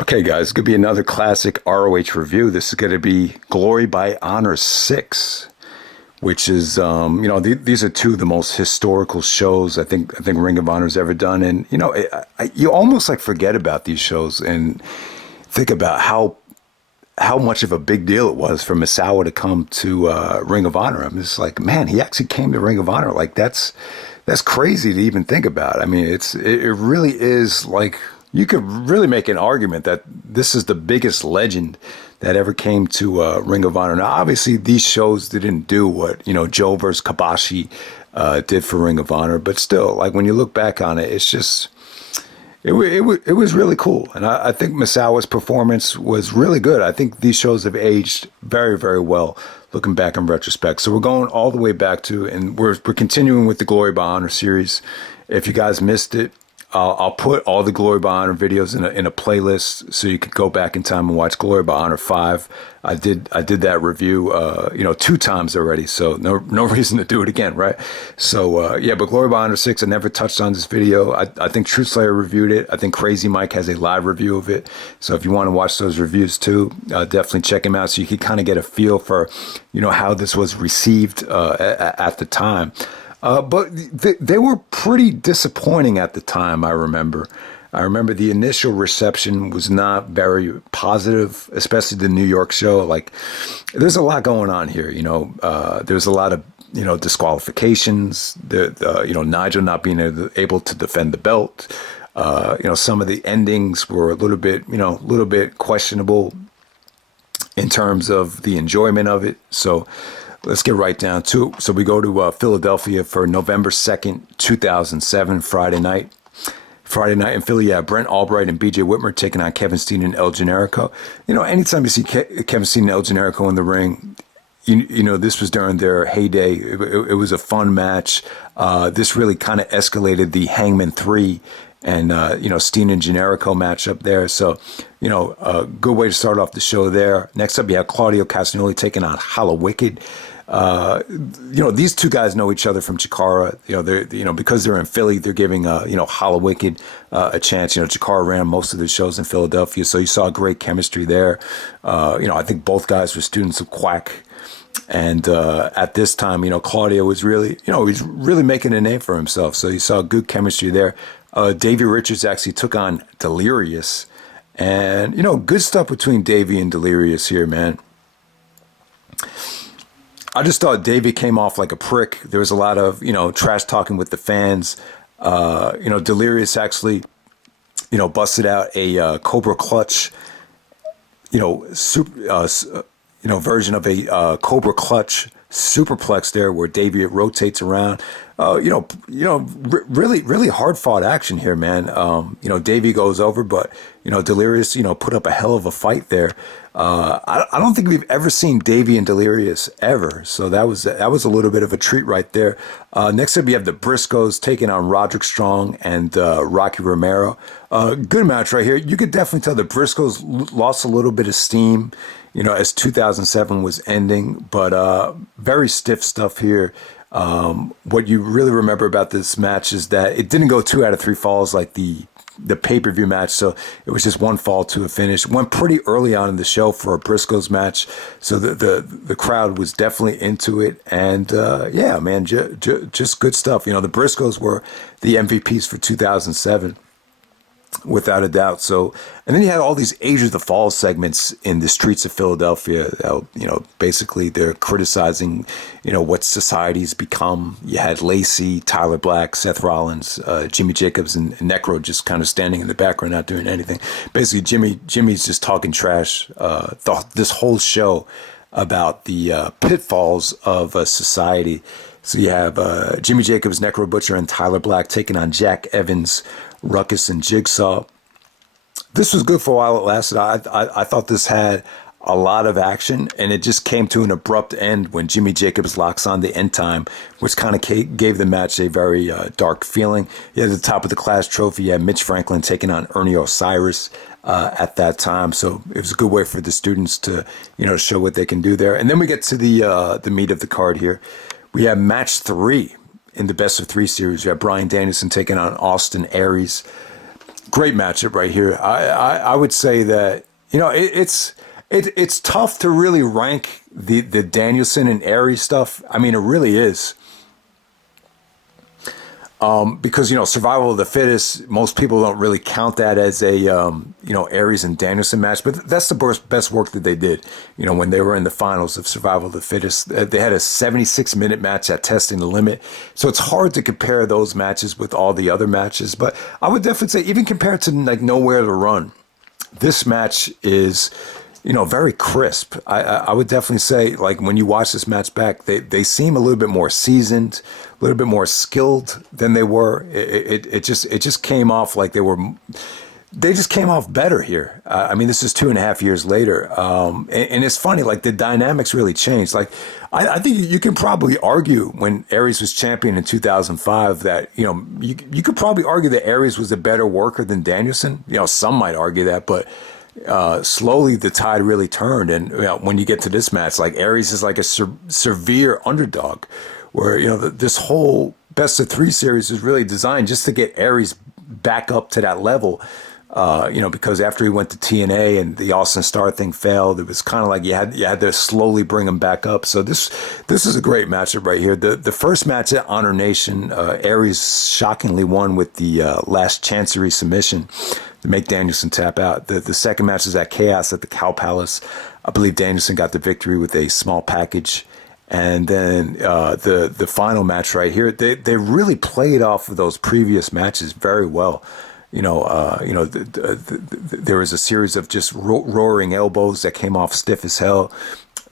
Okay, guys, it's going to be another classic ROH review. This is going to be Glory by Honor 6, which is, these are two of the most historical shows I think Ring of Honor's ever done. And, you almost like forget about these shows and think about how much of a big deal it was for Misawa to come to Ring of Honor. I'm just like, man, he actually came to Ring of Honor. Like, that's crazy to even think about. I mean, it really is like, you could really make an argument that this is the biggest legend that ever came to Ring of Honor. Now, obviously, these shows didn't do what, Joe versus Kabashi did for Ring of Honor. But still, like, when you look back on it, it's just, it was really cool. And I think Misawa's performance was really good. I think these shows have aged very, very well, looking back in retrospect. So we're going all the way back to, and we're continuing with the Glory by Honor series. If you guys missed it, I'll put all the Glory by Honor videos in a playlist so you could go back in time and watch Glory by Honor 5. I did that review, 2 times already, so no reason to do it again, right? So, but Glory by Honor 6, I never touched on this video. I think Truth Slayer reviewed it. I think Crazy Mike has a live review of it. So if you want to watch those reviews too, definitely check them out so you can kind of get a feel for, how this was received at the time. But they were pretty disappointing at the time, I remember. I remember the initial reception was not very positive, especially the New York show. Like, there's a lot going on here, There's a lot of, disqualifications, Nigel not being able to defend the belt. Some of the endings were a little bit questionable in terms of the enjoyment of it. So let's get right down to it. So we go to Philadelphia for November 2nd, 2007, Friday night. Friday night in Philly, Brent, Albright, and BJ Whitmer taking on Kevin Steen and El Generico. Anytime you see Kevin Steen and El Generico in the ring, this was during their heyday. It was a fun match. This really kind of escalated the Hangman 3 and, Steen and Generico matchup there. So, a good way to start off the show there. Next up, you have Claudio Castagnoli taking on Hallowicked. These two guys know each other from Chikara. They're, because they're in Philly, they're giving, Hallowicked a chance. Chikara ran most of their shows in Philadelphia, so you saw great chemistry there. I think both guys were students of Quack. And at this time, Claudio was really, he's really making a name for himself. So you saw good chemistry there. Davey Richards actually took on Delirious. And, good stuff between Davey and Delirious here, man. I just thought Davey came off like a prick. There was a lot of, trash talking with the fans. Delirious actually, busted out a Cobra Clutch, version of a Cobra Clutch superplex there where Davey rotates around. Really, really hard fought action here, man. Davey goes over, but, Delirious, put up a hell of a fight there. I don't think we've ever seen Davey and Delirious ever. So that was a little bit of a treat right there. Next up, you have the Briscoes taking on Roderick Strong and Rocky Romero. Good match right here. You could definitely tell the Briscoes lost a little bit of steam, as 2007 was ending, but very stiff stuff here. What you really remember about this match is that it didn't go 2 out of 3 falls like the pay-per-view match, so it was just 1 fall to a finish. Went pretty early on in the show for a Briscoes match, so the crowd was definitely into it, and just good stuff. The Briscoes were the MVPs for 2007. Without a doubt. So, and then you had all these Age of the Fall segments in the streets of Philadelphia. Basically they're criticizing, what society's become. You had Lacey, Tyler Black, Seth Rollins, Jimmy Jacobs, and Necro just kind of standing in the background, not doing anything. Basically, Jimmy's just talking trash this whole show about the pitfalls of society. So you have Jimmy Jacobs, Necro Butcher, and Tyler Black taking on Jack Evans, Ruckus, and Jigsaw. This was good for a while. It lasted. I thought this had a lot of action, and it just came to an abrupt end when Jimmy Jacobs locks on the end time, which kind of gave the match a very dark feeling. At the top of the class trophy, you had Mitch Franklin taking on Ernie Osiris at that time. So it was a good way for the students to, show what they can do there. And then we get to the meat of the card here. We have match 3 in the best of 3 series. You have Bryan Danielson taking on Austin Aries. Great matchup right here. I would say that, it's tough to really rank the Danielson and Aries stuff. I mean, it really is. Because, survival of the fittest, most people don't really count that as a, Aries and Danielson match, but that's the best work that they did, when they were in the finals of survival of the fittest. They had a 76-minute match at Testing the Limit. So it's hard to compare those matches with all the other matches, but I would definitely say, even compared to like Nowhere to Run, this match is, very crisp. I would definitely say, like, when you watch this match back, they seem a little bit more seasoned, a little bit more skilled than they were. It just came off like they just came off better here. I mean, this is 2.5 years later. And it's funny, like, the dynamics really changed. Like, I think you can probably argue when Aries was champion in 2005 that, you could probably argue that Aries was a better worker than Danielson. Some might argue that, but slowly the tide really turned. And when you get to this match, like, Aries is like a severe underdog, where this whole best of 3 series is really designed just to get Aries back up to that level. Because after he went to TNA and the Austin Star thing failed, it was kind of like you had to slowly bring him back up. So this is a great matchup right here. The first match at Honor Nation, Aries shockingly won with the last chancery submission to make Danielson tap out. The second match is at Chaos at the Cow Palace. I believe Danielson got the victory with a small package. And then the final match right here, they really played off of those previous matches very well. There was a series of just roaring elbows that came off stiff as hell.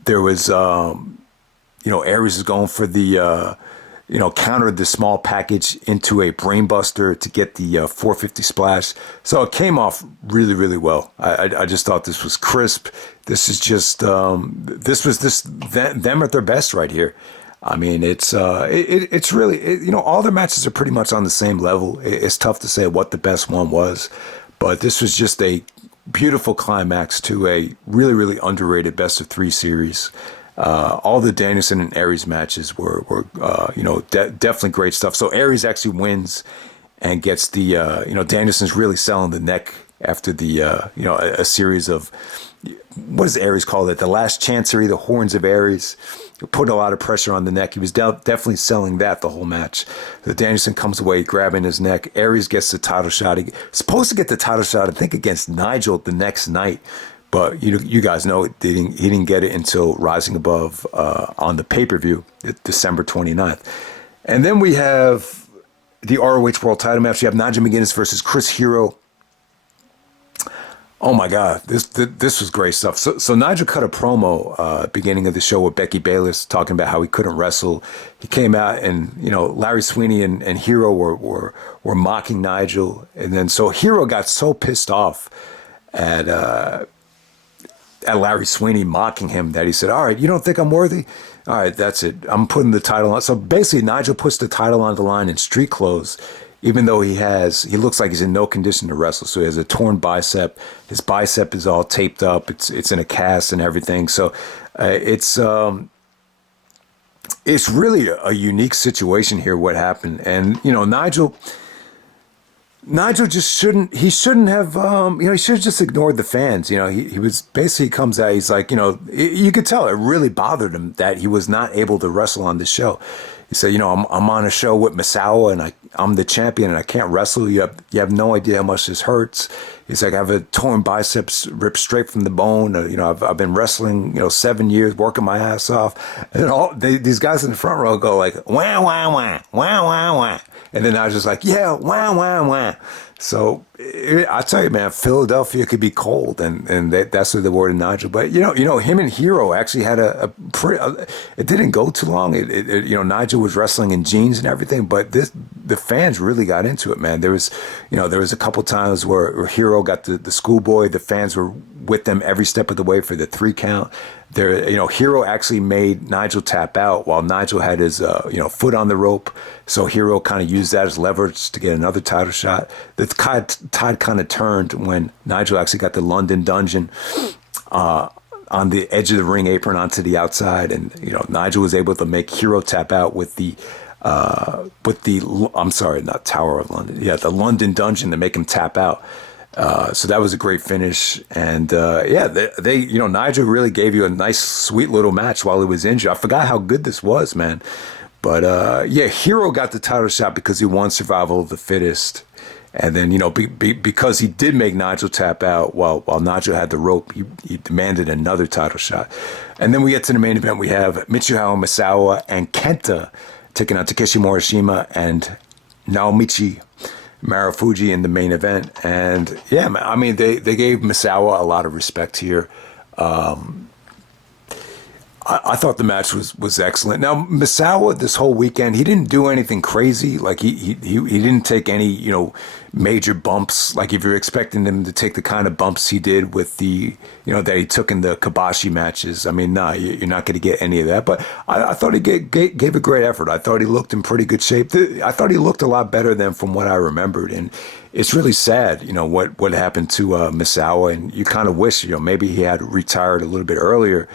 There was, Aries is going for the, countered the small package into a brainbuster to get the 450 splash. So it came off really, really well. I just thought this was crisp. This is just, them at their best right here. I mean, it's really, all their matches are pretty much on the same level. It's tough to say what the best one was, but this was just a beautiful climax to a really, really underrated best of 3 series. All the Danielson and Aries matches were definitely great stuff. So Aries actually wins and gets the, Danielson's really selling the neck after the, a series of, what does Aries call it? The last chancery, the horns of Aries. Put a lot of pressure on the neck. He was definitely selling that the whole match. The Danielson comes away grabbing his neck. Aries gets the title shot. He's supposed to get the title shot, I think, against Nigel the next night. But you guys know he didn't get it until Rising Above on the pay-per-view, December 29th. And then we have the ROH World Title match. You have Nigel McGuinness versus Chris Hero. Oh my God, this was great stuff. So Nigel cut a promo beginning of the show with Becky Bayless talking about how he couldn't wrestle. He came out and Larry Sweeney and Hero were mocking Nigel, and then so Hero got so pissed off at Larry Sweeney mocking him that he said, "All right, you don't think I'm worthy? All right, that's it. I'm putting the title on." So basically, Nigel puts the title on the line in street clothes. Even though he looks like he's in no condition to wrestle. So he has a torn bicep. His bicep is all taped up. It's in a cast and everything. So it's really a unique situation here, what happened. And, Nigel just shouldn't have, he should have just ignored the fans. He was basically comes out, he's like, you could tell it really bothered him that he was not able to wrestle on this show. He said, I'm on a show with Misawa and I'm the champion and I can't wrestle. You have no idea how much this hurts. He's like, I have a torn biceps ripped straight from the bone. I've been wrestling, 7 years, working my ass off. And these guys in the front row go like, wah, wah, wah, wah, wah, wah. And then I was just like, yeah, wah, wah, wah. So I tell you, man, Philadelphia could be cold, and that's what the word of Nigel. But him and Hero actually had a pretty. It didn't go too long. Nigel was wrestling in jeans and everything, but the fans really got into it, man. There was a couple times where Hero got the schoolboy. The fans were with them every step of the way for the 3 count. Hero actually made Nigel tap out while Nigel had his, foot on the rope. So Hero kind of used that as leverage to get another title shot. The tide kind of turned when Nigel actually got the London Dungeon on the edge of the ring apron onto the outside. And, Nigel was able to make Hero tap out with the with the, I'm sorry, not Tower of London. Yeah, the London Dungeon to make him tap out. So that was a great finish. And yeah, they, you know, Nigel really gave you a nice, sweet little match while he was injured. I forgot how good this was, man. But yeah, Hiro got the title shot because he won survival of the fittest. And then, you know, because he did make Nigel tap out while Nigel had the rope, he demanded another title shot. And then we get to the main event. We have Mitsuharu, Misawa, and KENTA taking on Takeshi Morishima and Naomichi Marufuji in the main event. And yeah, I mean, they gave Misawa a lot of respect here. I thought the match was excellent. Now, Misawa, this whole weekend, he didn't do anything crazy. Like he didn't take any, you know, major bumps. Like if you're expecting him to take the kind of bumps he did with the, you know, that he took in the Kabashi matches. I mean, nah, you're not going to get any of that. But I thought he gave a great effort. I thought he looked in pretty good shape. I thought he looked a lot better than from what I remembered. And it's really sad, you know, what happened to Misawa. And you kind of wish, you know, maybe he had retired a little bit earlier.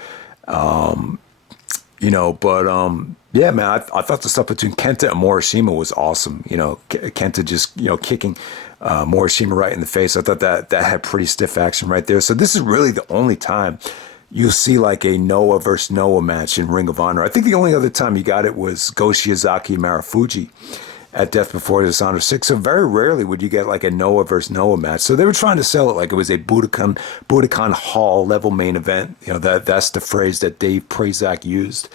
You know, but yeah, man, I thought the stuff between KENTA and Morishima was awesome. You know, KENTA just, you know, kicking Morishima right in the face. I thought that had pretty stiff action right there. So this is really the only time you'll see like a Noah versus Noah match in Ring of Honor. I think the only other time you got it was Go Shiozaki Marufuji at Death Before Dishonor 6. So very rarely would you get like a Noah versus Noah match. So they were trying to sell it like it was a Budokan Hall level main event. You know, that's the phrase that Dave Prazak used.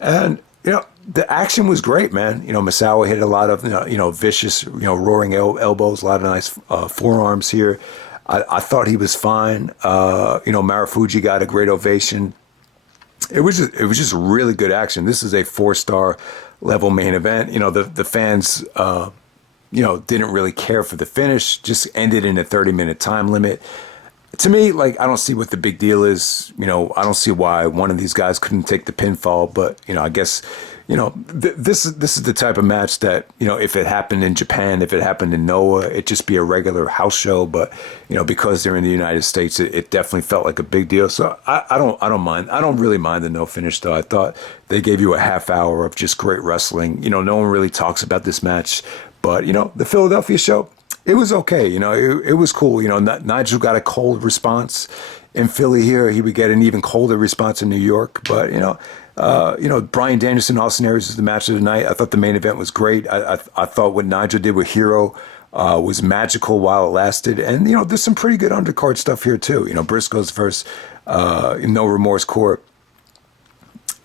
And, you know, the action was great, man. You know, Misawa hit a lot of, you know, vicious, you know, roaring elbows, a lot of nice forearms here. I thought he was fine. You know, Marufuji got a great ovation. It was just really good action. This is a 4-star level main event. You know, the fans, you know, didn't really care for the finish, just ended in a 30-minute time limit. To me, like, I don't see what the big deal is. You know, I don't see why one of these guys couldn't take the pinfall, but, you know, I guess, you know, this is the type of match that, you know, if it happened in Japan, if it happened in Noah, it'd just be a regular house show. But, you know, because they're in the United States, it definitely felt like a big deal. So I don't mind. I don't really mind the no finish, though. I thought they gave you a half hour of just great wrestling. You know, no one really talks about this match, but, you know, the Philadelphia show, it was okay. You know, it was cool. You know, Nigel got a cold response in Philly here. He would get an even colder response in New York. But, you know, Bryan Danielson, Austin Aries is the match of the night. I thought the main event was great. I thought what Nigel did with Hiro was magical while it lasted. And, you know, there's some pretty good undercard stuff here, too. You know, Briscoes versus No Remorse Corp.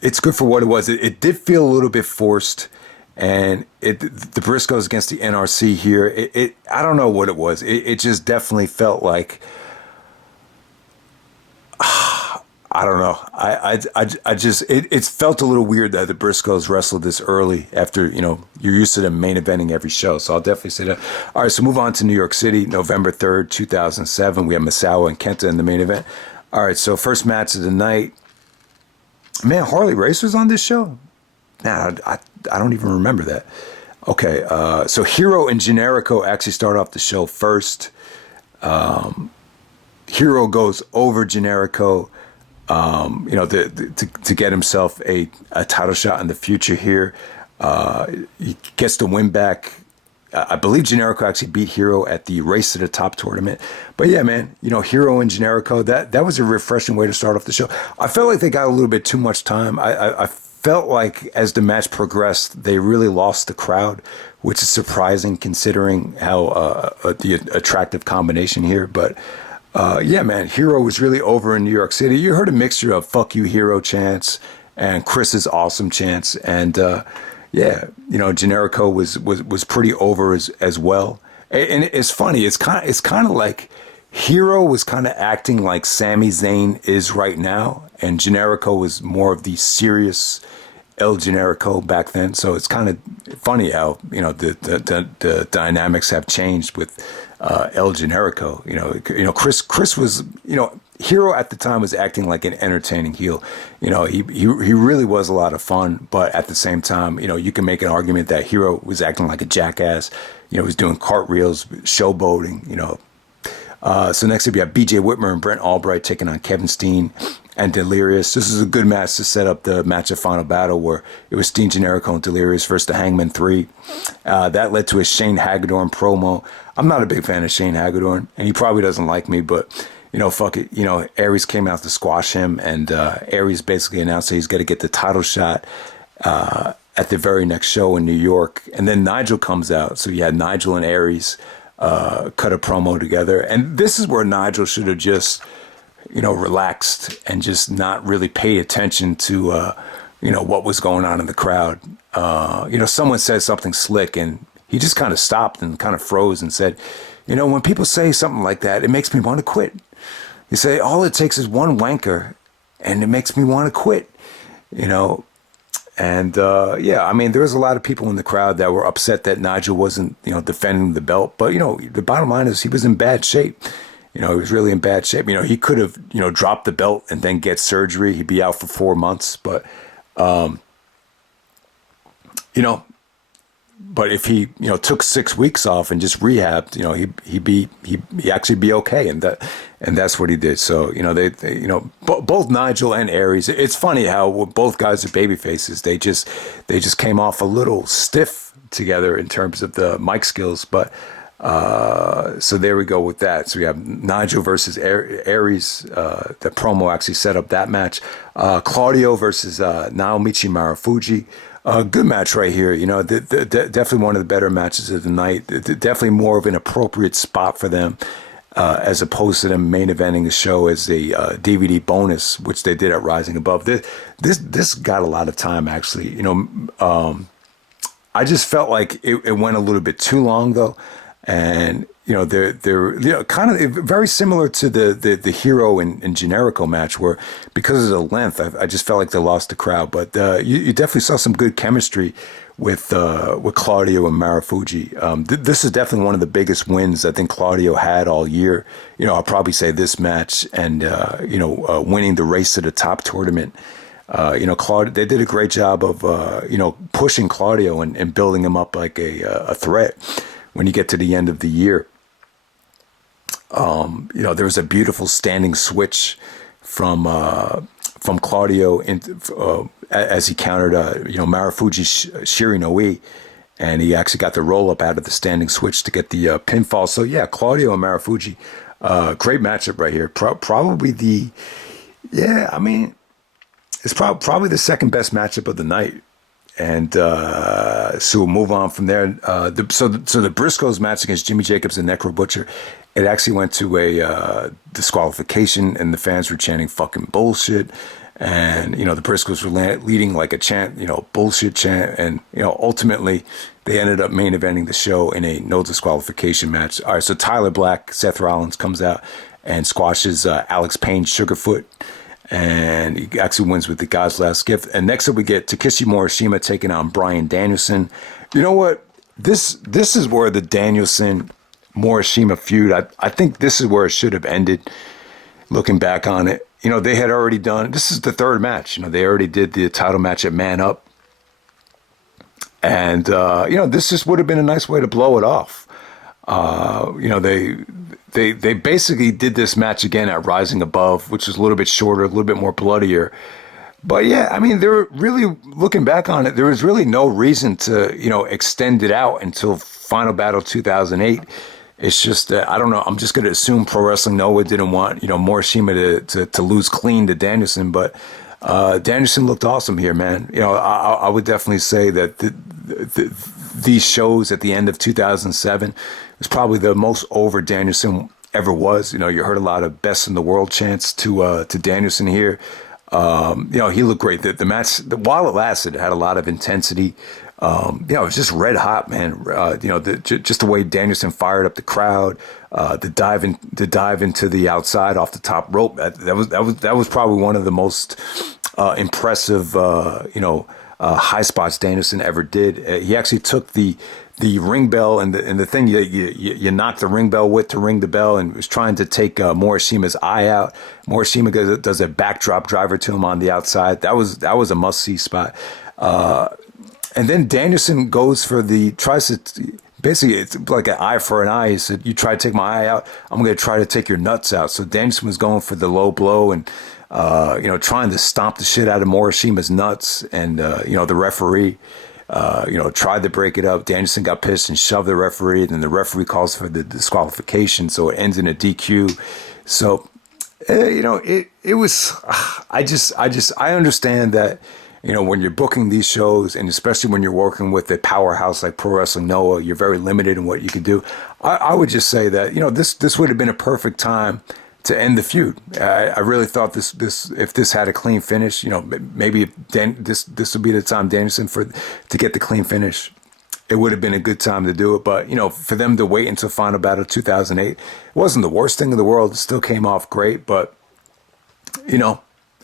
It's good for what it was. It did feel a little bit forced. And the Briscoes against the NRC here, I don't know what it was. It just definitely felt like, I don't know. I just, it felt a little weird that the Briscoes wrestled this early after, you know, you're used to them main eventing every show. So I'll definitely say that. All right, so move on to New York City, November 3rd, 2007. We have Misawa and KENTA in the main event. All right, so first match of the night. Man, Harley Race was on this show? Nah, I don't even remember that. Okay, so Hiro and Generico actually start off the show first. Hiro goes over Generico, you know, to get himself a title shot in the future here. He gets the win back. I believe Generico actually beat Hiro at the Race to the Top tournament. But yeah, man, you know, Hiro and Generico, that was a refreshing way to start off the show. I felt like they got a little bit too much time. I felt like as the match progressed, they really lost the crowd, which is surprising considering how the attractive combination here. But yeah, man, Hiro was really over in New York City. You heard a mixture of "fuck you, Hiro" chants and Chris's awesome chants, and yeah, you know, Generico was pretty over as well. And it's funny. It's kind of like Hiro was kind of acting like Sami Zayn is right now, and Generico was more of the serious El Generico back then. So it's kind of funny how, you know, the dynamics have changed with El Generico. You know, Chris was, you know, Hiro at the time was acting like an entertaining heel. You know, he really was a lot of fun, but at the same time, you know, you can make an argument that Hiro was acting like a jackass. You know, he was doing cartwheels, showboating, you know. So next up, you have BJ Whitmer and Brent Albright taking on Kevin Steen and Delirious. This is a good match to set up the match of Final Battle, where it was Steen, Generico, and Delirious versus the Hangman 3. That led to a Shane Hagedorn promo. I'm not a big fan of Shane Hagedorn, and he probably doesn't like me, but fuck it. Aries came out to squash him, and Aries basically announced that he's got to get the title shot at the very next show in New York. And then Nigel comes out. So you had Nigel and Aries cut a promo together. And this is where Nigel should have just, relaxed and just not really paid attention to, what was going on in the crowd. Someone said something slick, and he just kind of stopped and kind of froze and said, when people say something like that, it makes me want to quit. You say, all it takes is one wanker, and it makes me want to quit, And, there was a lot of people in the crowd that were upset that Nigel wasn't, defending the belt. But, the bottom line is he was in bad shape. He was really in bad shape. He could have, dropped the belt and then get surgery. He'd be out for 4 months. But, but if he, took 6 weeks off and just rehabbed, he'd actually be okay. And that's what he did. So, both Nigel and Aries, it's funny how both guys are baby faces. They just came off a little stiff together in terms of the mic skills. But, so there we go with that. So we have Nigel versus Aries. The promo actually set up that match. Claudio versus Naomichi Marufuji. Good match right here. Definitely one of the better matches of the night. Definitely more of an appropriate spot for them, as opposed to them main eventing the show as a DVD bonus, which they did at Rising Above. This got a lot of time, actually. I just felt like it went a little bit too long, though. And, they're kind of very similar to the Hiro and Generico match, where because of the length, I just felt like they lost the crowd. But you definitely saw some good chemistry with Claudio and Marufuji. This is definitely one of the biggest wins I think Claudio had all year. I'll probably say this match and, winning the Race to the Top tournament. Claudio, they did a great job of, pushing Claudio and building him up like a threat when you get to the end of the year. There was a beautiful standing switch from Claudio as he countered, Marufuji's Shirinoi, and he actually got the roll up out of the standing switch to get the pinfall. So yeah, Claudio and Marufuji, great matchup right here. Probably it's probably the second best matchup of the night. And so we'll move on from there. So the Briscoes match against Jimmy Jacobs and Necro Butcher, it actually went to a disqualification, and the fans were chanting "fucking bullshit." And the Briscoes were leading like a chant, bullshit chant, and ultimately they ended up main eventing the show in a no disqualification match. All right, so Tyler Black, Seth Rollins comes out and squashes Alex Payne Sugarfoot. And he actually wins with the God's Last Gift. And next up we get Takeshi Morishima taking on Bryan Danielson. You know what? This is where the Danielson Morishima feud, I think this is where it should have ended, looking back on it. They had already done, this is the third match. They already did the title match at Man Up. And, this just would have been a nice way to blow it off. They basically did this match again at Rising Above, which was a little bit shorter, a little bit more bloodier. But yeah, they were really, looking back on it, there was really no reason to, extend it out until Final Battle 2008. It's just that, I don't know, I'm just going to assume Pro Wrestling Noah didn't want, Morishima to lose clean to Danielson. But Danielson looked awesome here, man. I would definitely say that these shows at the end of 2007 was probably the most over Danielson ever was. You heard a lot of best in the world chants to Danielson here. He looked great. The match, while it lasted, it had a lot of intensity. It was just red hot, man. Just the way Danielson fired up the crowd, the dive into the outside off the top rope. That was probably one of the most impressive, high spots Danielson ever did. He actually took the ring bell and the thing you knock the ring bell with to ring the bell, and was trying to take Morishima's eye out. Morishima does a backdrop driver to him on the outside. That was a must see spot. And then Danielson goes for tries to basically it's like an eye for an eye. He said, you try to take my eye out, I'm going to try to take your nuts out. So Danielson was going for the low blow and, trying to stomp the shit out of Morishima's nuts. And, the referee, tried to break it up. Danielson got pissed and shoved the referee. And then the referee calls for the disqualification. So it ends in a DQ. So, it was, I understand that, when you're booking these shows, and especially when you're working with a powerhouse like Pro Wrestling Noah, you're very limited in what you can do. I would just say that, this would have been a perfect time to end the feud. I really thought this if this had a clean finish, maybe this would be the time Danielson to get the clean finish. It would have been a good time to do it. But, for them to wait until Final Battle 2008, it wasn't the worst thing in the world. It still came off great. But,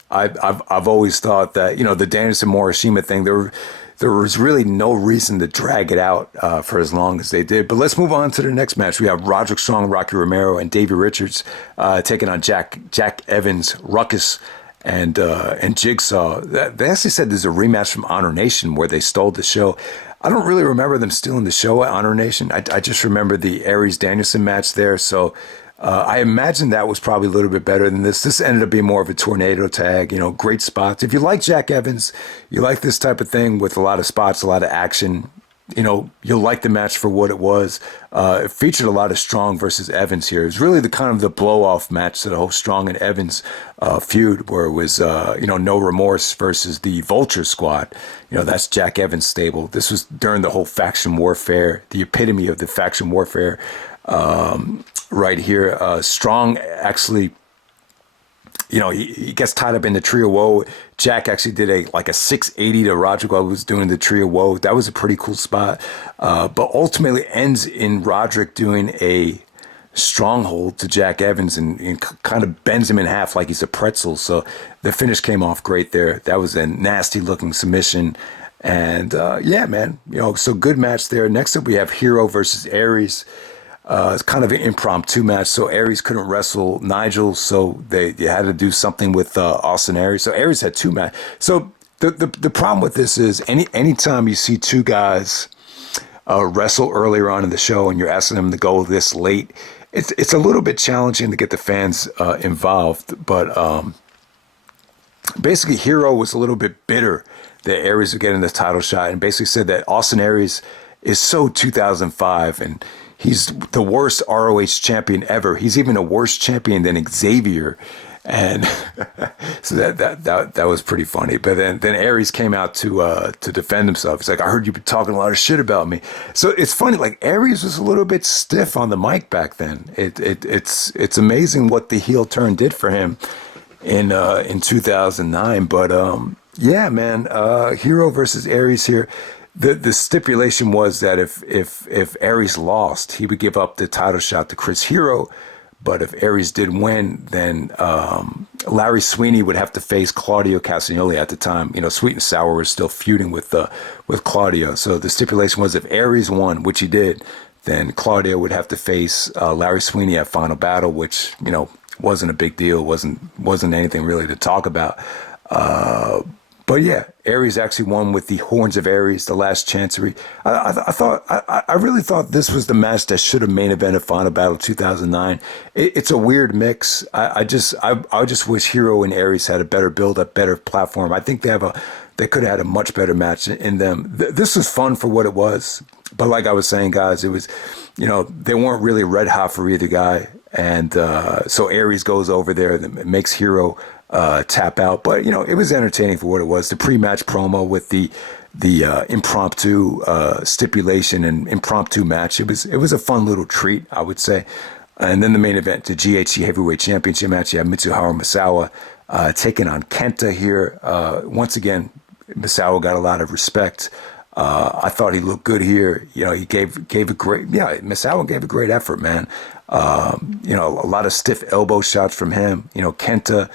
I've always thought that, the Danielson Morishima thing, there was really no reason to drag it out for as long as they did. But let's move on to the next match. We have Roderick Strong, Rocky Romero, and Davey Richards taking on Jack Evans, Ruckus, and Jigsaw. They actually said there's a rematch from Honor Nation where they stole the show. I don't really remember them stealing the show at Honor Nation. I just remember the Aries Danielson match there. So I imagine that was probably a little bit better than this. This ended up being more of a tornado tag, great spots. If you like Jack Evans, you like this type of thing with a lot of spots, a lot of action, you'll like the match for what it was. It featured a lot of Strong versus Evans here. It was really the kind of the blow-off match to the whole Strong and Evans feud, where it was, No Remorse versus the Vulture squad. That's Jack Evans' stable. This was during the whole faction warfare, the epitome of the faction warfare right here. Strong actually, he gets tied up in the Tree of Woe. Jack actually did a 680 to Roderick while he was doing the Tree of Woe. That was a pretty cool spot. But ultimately ends in Roderick doing a stronghold to Jack Evans and kind of bends him in half like he's a pretzel. So the finish came off great there. That was a nasty looking submission. And man, so good match there. Next up we have Hiro versus Aries. It's kind of an impromptu match, so Aries couldn't wrestle Nigel, so they had to do something with Austin Aries. So Aries had two matches. So the problem with this is anytime you see two guys wrestle earlier on in the show and you're asking them to go this late, it's a little bit challenging to get the fans involved. But basically, Hiro was a little bit bitter that Aries would get in the title shot, and basically said that Austin Aries is so 2005 and he's the worst ROH champion ever. He's even a worse champion than Xavier. And so that was pretty funny. But then Aries came out to defend himself. He's like, I heard you been talking a lot of shit about me. So it's funny, Aries was a little bit stiff on the mic back then. It's amazing what the heel turn did for him in 2009. But man, Hiro versus Aries here. The stipulation was that if Aries lost, he would give up the title shot to Chris Hero. But if Aries did win, then Larry Sweeney would have to face Claudio Castagnoli at the time. Sweet and Sour was still feuding with Claudio. So the stipulation was if Aries won, which he did, then Claudio would have to face Larry Sweeney at Final Battle, which wasn't a big deal, wasn't anything really to talk about. But yeah, Aries actually won with the Horns of Aries, the last chancery. I really thought this was the match that should have main evented Final Battle 2009. It's a weird mix. I just wish Hiro and Aries had a better build up, better platform. I think they could have had a much better match in them. This was fun for what it was, but like I was saying, guys, it was, they weren't really red hot for either guy, and so Aries goes over there and makes Hiro tap out. But it was entertaining for what it was. The pre-match promo with the impromptu stipulation and impromptu match. It was a fun little treat, I would say. And then the main event, the GHC Heavyweight Championship match. You have Mitsuharu Misawa taking on KENTA here. Once again, Misawa got a lot of respect. I thought he looked good here. He gave a great. Yeah, Misawa gave a great effort, man. A lot of stiff elbow shots from him. KENTA.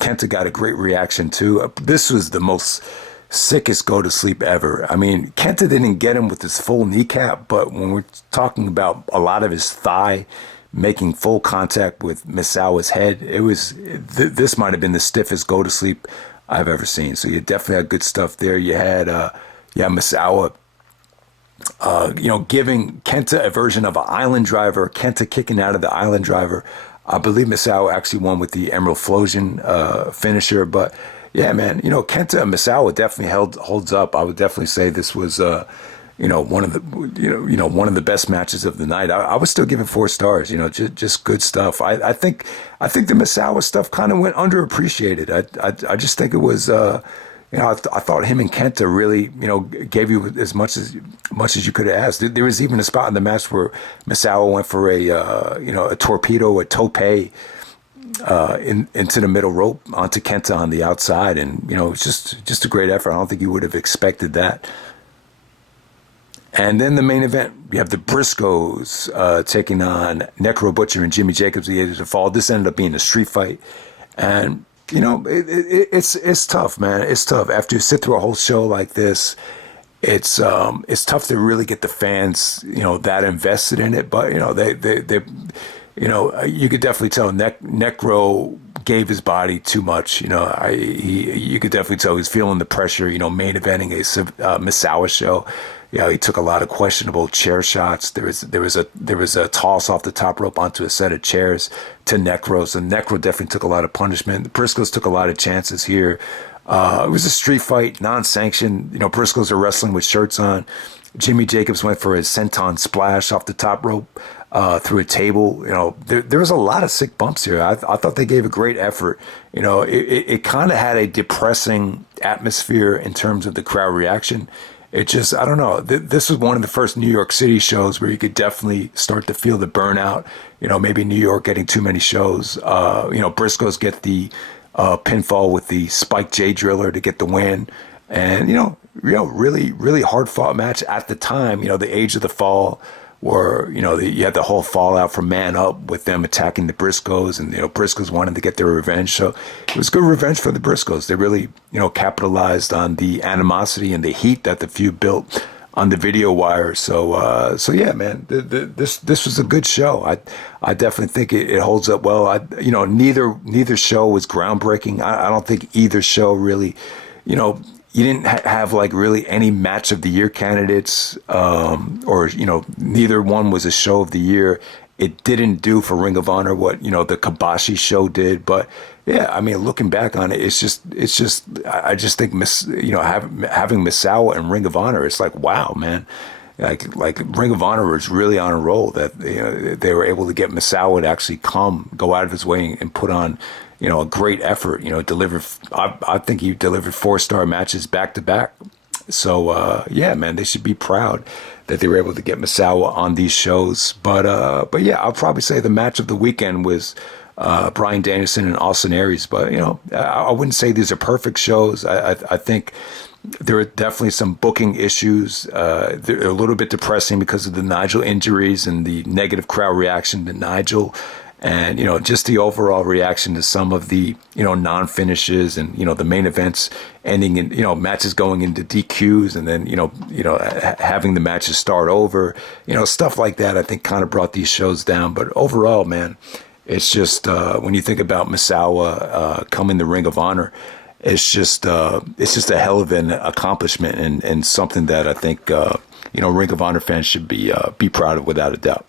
KENTA got a great reaction too. This was the most sickest go to sleep ever. I mean, KENTA didn't get him with his full kneecap, but when we're talking about a lot of his thigh making full contact with Misawa's head, it was this might have been the stiffest go to sleep I've ever seen. So you definitely had good stuff there. You had Misawa giving Kenta a version of an island driver, Kenta kicking out of the island driver. I believe Misawa actually won with the Emerald Flosion finisher. But yeah, man, Kenta and Misawa definitely holds up. I would definitely say this was, one of the best matches of the night. I was still giving 4 stars. Just good stuff. I think the Misawa stuff kind of went underappreciated. I just think it was. I thought him and Kenta really, gave you as much as you could have asked. There was even a spot in the match where Misawa went for a torpedo, a tope, into the middle rope onto Kenta on the outside, and it's just a great effort. I don't think you would have expected that. And then the main event, you have the Briscoes taking on Necro, Butcher, and Jimmy Jacobs at the Edge of the Fall. This ended up being a street fight, and it's tough, man. It's tough after you sit through a whole show like this. It's tough to really get the fans, that invested in it. But they you could definitely tell Necro gave his body too much. You could definitely tell he's feeling the pressure. Main eventing a Misawa show. He took a lot of questionable chair shots. There was a toss off the top rope onto a set of chairs to Necro. So Necro definitely took a lot of punishment. The Briscoes took a lot of chances here. It was a street fight, non-sanctioned. Briscoes are wrestling with shirts on. Jimmy Jacobs went for a senton splash off the top rope through a table. There was a lot of sick bumps here. I thought they gave a great effort. It kind of had a depressing atmosphere in terms of the crowd reaction. It just, I don't know. This was one of the first New York City shows where you could definitely start to feel the burnout. Maybe New York getting too many shows. Briscoes get the pinfall with the Spike J Driller to get the win. And, really, really hard fought match at the time. The Age of the Fall, where, you had the whole fallout from Man Up with them attacking the Briscoes, and, Briscoes wanted to get their revenge. So it was good revenge for the Briscoes. They really, capitalized on the animosity and the heat that the feud built on the video wire. So yeah, man, this was a good show. I definitely think it holds up well. Neither show was groundbreaking. I don't think either show really, you didn't have like really any match of the year candidates, or neither one was a show of the year. It didn't do for Ring of Honor what the Kabashi show did, but yeah, I mean, looking back on it, it's just I just think having Misawa and Ring of Honor, it's like, wow, man. Like Ring of Honor was really on a roll that they were able to get Misawa to actually go out of his way and put on a great effort. Deliver. I think he delivered 4-star matches back to back. So yeah, man, they should be proud that they were able to get Misawa on these shows. But yeah, I'll probably say the match of the weekend was Bryan Danielson and Austin Aries. But I wouldn't say these are perfect shows. I think there are definitely some booking issues. They're a little bit depressing because of the Nigel injuries and the negative crowd reaction to Nigel. And, just the overall reaction to some of the, non-finishes and, the main events ending in, matches going into DQs and then, having the matches start over, stuff like that, I think kind of brought these shows down. But overall, man, it's just when you think about Misawa coming to Ring of Honor, it's just a hell of an accomplishment and something that I think, Ring of Honor fans should be proud of without a doubt.